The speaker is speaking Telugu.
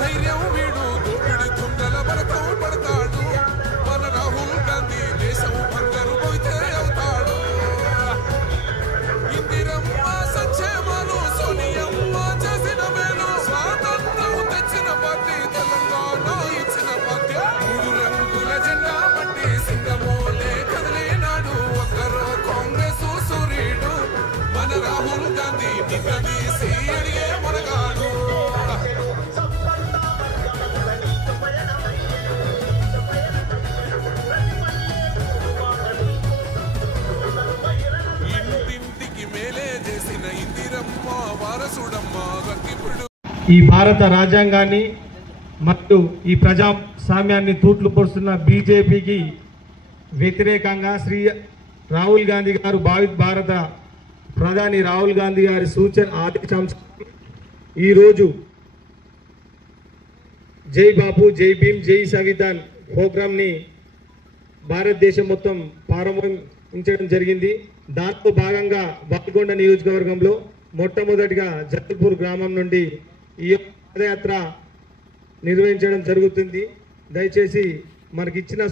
ధైర్యం వీడు దోపిడి దొంగల వరకు పడతాడు. మన రాహుల్ గాంధీ దేశం బంగారు పోయితే అవుతాడు. ఇందిరమ్మ సంక్షేమాలు సోనియమ్మ చేసిన మేలు, స్వాతంత్రం తెచ్చిన పార్టీ తెలంగాణ ఇచ్చిన పార్టీ. 3 రంగుల జెండా పట్టి సింగమోలే కదిలినాడు ఒక్కరో కాంగ్రెస్ సూర్యుడు. మన రాహుల్ గాంధీ నిగదీసి అడిగే మునగాడు. ఈ భారత రాజ్యాంగాన్ని మరియు ఈ ప్రజాస్వామ్యాన్ని తూట్లు పొడుస్తున్న బీజేపీకి వ్యతిరేకంగా శ్రీ రాహుల్ గాంధీ గారు భారత ప్రధాని రాహుల్ గాంధీ గారి సూచన ఆదేశాంశం ఈరోజు జై బాపు జై భీమ్ జై సంవిధాన్ ప్రోగ్రామ్ని భారతదేశం మొత్తం ప్రారంభించడం జరిగింది. దాంట్లో భాగంగా బాల్కొండ నియోజకవర్గంలో మొట్టమొదటిగా జల్పూర్ గ్రామం నుండి ఈ పాదయాత్ర నిర్వహించడం జరుగుతుంది. దయచేసి మనకిచ్చిన